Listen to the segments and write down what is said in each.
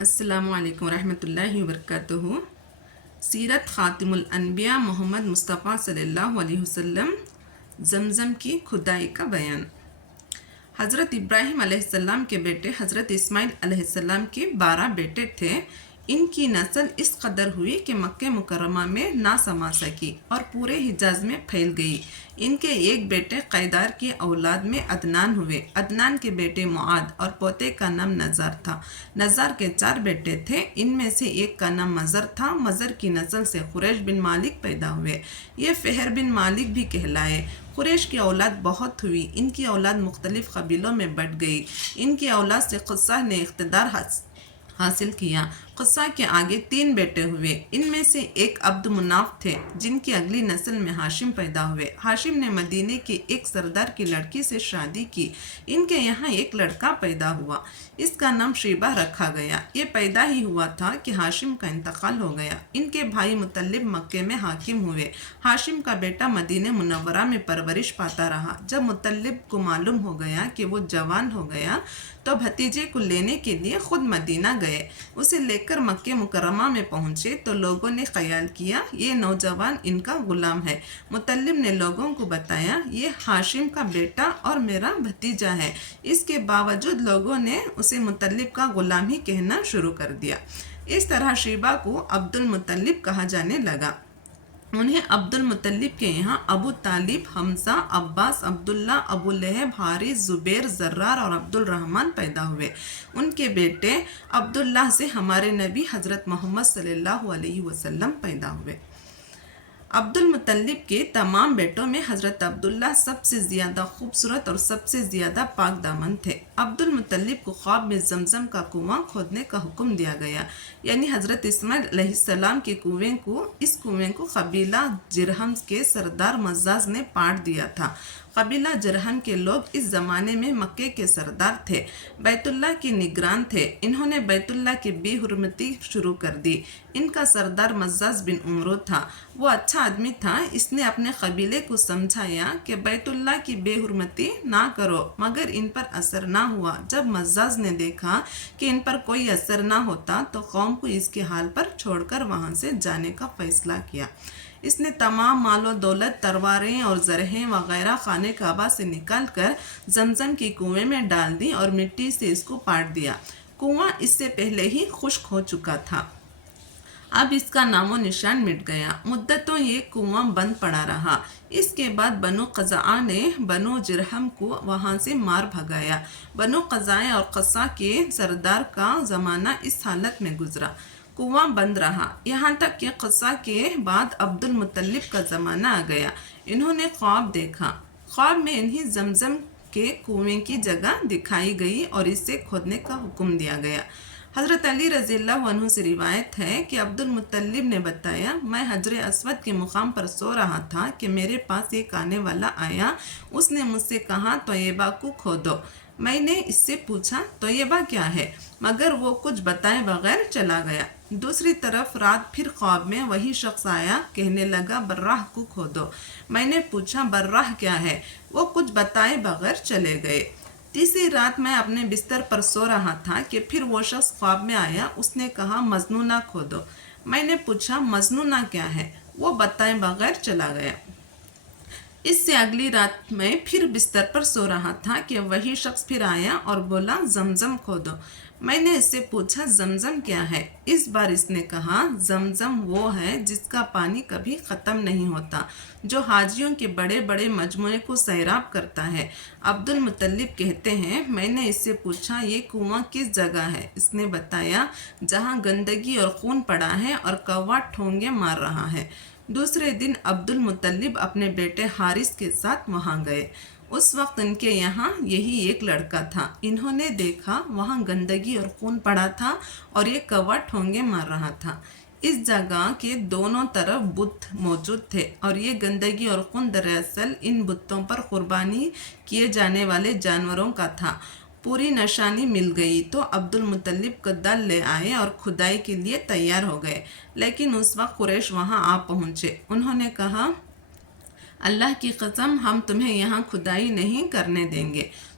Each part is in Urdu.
السلام علیکم ورحمۃ اللہ وبرکاتہ۔ سیرت خاتم الانبیاء محمد مصطفیٰ صلی اللہ علیہ وسلم، زمزم کی کھدائی کا بیان۔ حضرت ابراہیم علیہ السلام کے بیٹے حضرت اسماعیل علیہ السلام کے 12 بیٹے تھے۔ ان کی نسل اس قدر ہوئی کہ مکہ مکرمہ میں نہ سما سکی اور پورے حجاز میں پھیل گئی۔ ان کے ایک بیٹے قیدار کی اولاد میں عدنان ہوئے۔ عدنان کے بیٹے معاد اور پوتے کا نام نزار تھا۔ نزار کے 4 بیٹے تھے، ان میں سے ایک کا نام مزر تھا۔ مزر کی نسل سے قریش بن مالک پیدا ہوئے، یہ فہر بن مالک بھی کہلائے۔ قریش کی اولاد بہت ہوئی، ان کی اولاد مختلف قبیلوں میں بٹ گئی۔ ان کی اولاد سے قصہ نے اقتدار حاصل کیا۔ قصہ کے آگے 3 بیٹے ہوئے، ان میں سے ایک عبد مناف تھے، جن کی اگلی نسل میں ہاشم پیدا ہوئے۔ ہاشم نے مدینے کے ایک سردار کی لڑکی سے شادی کی، ان کے یہاں ایک لڑکا پیدا ہوا، اس کا نام شیبہ رکھا گیا۔ یہ پیدا ہی ہوا تھا کہ ہاشم کا انتقال ہو گیا۔ ان کے بھائی مطلب مکے میں حاکم ہوئے۔ ہاشم کا بیٹا مدینہ منورہ میں پرورش پاتا رہا۔ جب مطلب کو معلوم ہو گیا کہ وہ جوان ہو گیا تو بھتیجے کو لینے کے لیے خود مدینہ گئے۔ اسے لے کر مکہ مکرمہ میں پہنچے تو لوگوں نے خیال کیا یہ نوجوان ان کا غلام ہے۔ مطلب نے لوگوں کو بتایا یہ ہاشم کا بیٹا اور میرا بھتیجا ہے۔ اس کے باوجود لوگوں نے اسے مطلب کا غلام ہی کہنا شروع کر دیا۔ اس طرح شیبہ کو عبد المطلب کہا جانے لگا۔ انہیں عبد المطلب کے یہاں ابو طالب، حمزہ، عباس، عبداللہ، ابو لہب، حارث، زبیر، زرار اور عبد الرحمن پیدا ہوئے۔ ان کے بیٹے عبداللہ سے ہمارے نبی حضرت محمد صلی اللہ علیہ وسلم پیدا ہوئے۔ عبد المطلب کے تمام بیٹوں میں حضرت عبداللہ سب سے زیادہ خوبصورت اور سب سے زیادہ پاک دامن تھے۔ عبد المطلب کو خواب میں زمزم کا کنواں کھودنے کا حکم دیا گیا، یعنی حضرت اسماعیل علیہ السلام کے اس کنویں کو قبیلہ جرہم کے سردار مزاز نے پاٹ دیا تھا۔ قبیلہ جرہم کے لوگ اس زمانے میں مکے کے سردار تھے، بیت اللہ کے نگران تھے۔ انہوں نے بیت اللہ کی بے حرمتی شروع کر دی۔ ان کا سردار مزاز بن عمرو تھا، وہ اچھا آدمی تھا۔ اس نے اپنے قبیلے کو سمجھایا کہ بیت اللہ کی بے حرمتی نہ کرو، مگر ان پر اثر نہ ہوا۔ جب مزاز نے دیکھا کہ ان پر کوئی اثر نہ ہوتا تو قوم کو اس کے حال پر چھوڑ کر وہاں سے جانے کا فیصلہ کیا۔ اس نے تمام مال و دولت، تلواریں اور زرہیں وغیرہ خانہ کعبہ سے نکال کر زمزم کی کنویں میں ڈال دی اور مٹی سے اس کو پاٹ دیا۔ کنواں اس سے پہلے ہی خشک ہو چکا تھا، اب اس کا نام و نشان مٹ گیا۔ مدتوں یہ کنواں بند پڑا رہا۔ اس کے بعد بنو قزاعہ نے بنو جرہم کو وہاں سے مار بھگایا۔ بنو قزاعہ اور قصہ کے سردار کا زمانہ اس حالت میں گزرا، کنواں بند رہا، یہاں تک کہ قصہ کے بعد عبد المطلب کا زمانہ آ گیا۔ انہوں نے خواب دیکھا، خواب میں انہیں زمزم کے کنویں کی جگہ دکھائی گئی اور اسے کھودنے کا حکم دیا گیا۔ حضرت علی رضی اللہ عنہ سے روایت ہے کہ عبد المطلب نے بتایا میں حجر اسود کے مقام پر سو رہا تھا کہ میرے پاس ایک آنے والا آیا۔ اس نے مجھ سے کہا طیبہ کو کھودو۔ میں نے اس سے پوچھا طیبہ کیا ہے، مگر وہ کچھ بتائے بغیر چلا گیا۔ دوسری طرف رات پھر خواب میں وہی شخص آیا، کہنے لگا براہ کو کھودو۔ میں نے پوچھا براہ کیا ہے، وہ کچھ بتائے بغیر چلے گئے۔ تیسری رات میں اپنے بستر پر سو رہا تھا کہ پھر وہ شخص خواب میں آیا، اس نے کہا مظنونہ کھودو۔ میں نے پوچھا مظنونہ کیا ہے، وہ بتائے بغیر چلا گیا۔ اس سے اگلی رات میں پھر بستر پر سو رہا تھا کہ وہی شخص پھر آیا اور بولا زمزم کھودو۔ میں نے اس سے پوچھا زمزم کیا ہے، اس بار اس نے کہا زمزم وہ ہے جس کا پانی کبھی ختم نہیں ہوتا، جو حاجیوں کے بڑے بڑے مجموعے کو سیراب کرتا ہے۔ عبد المطلب کہتے ہیں میں نے اس سے پوچھا یہ کنواں کس جگہ ہے، اس نے بتایا جہاں گندگی اور خون پڑا ہے اور کوا ٹھونگے مار رہا ہے۔ دوسرے دن عبد المطلب اپنے بیٹے حارث کے ساتھ وہاں گئے۔ اس وقت ان کے یہاں یہی ایک لڑکا تھا۔ انہوں نے دیکھا وہاں گندگی اور خون پڑا تھا اور یہ کوا ٹھونگے مار رہا تھا۔ اس جگہ کے دونوں طرف بت موجود تھے اور یہ گندگی اور خون دراصل ان بتوں پر قربانی کیے جانے والے جانوروں کا تھا۔ پوری نشانی مل گئی تو عبد المطلب کو دل لے آئے اور کھدائی کے لیے تیار ہو گئے، لیکن اس وقت قریش وہاں آ پہنچے۔ انہوں نے کہا اللہ کی قسم ہم تمہیں یہاں کھدائی نہیں کرنے دیں گے،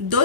2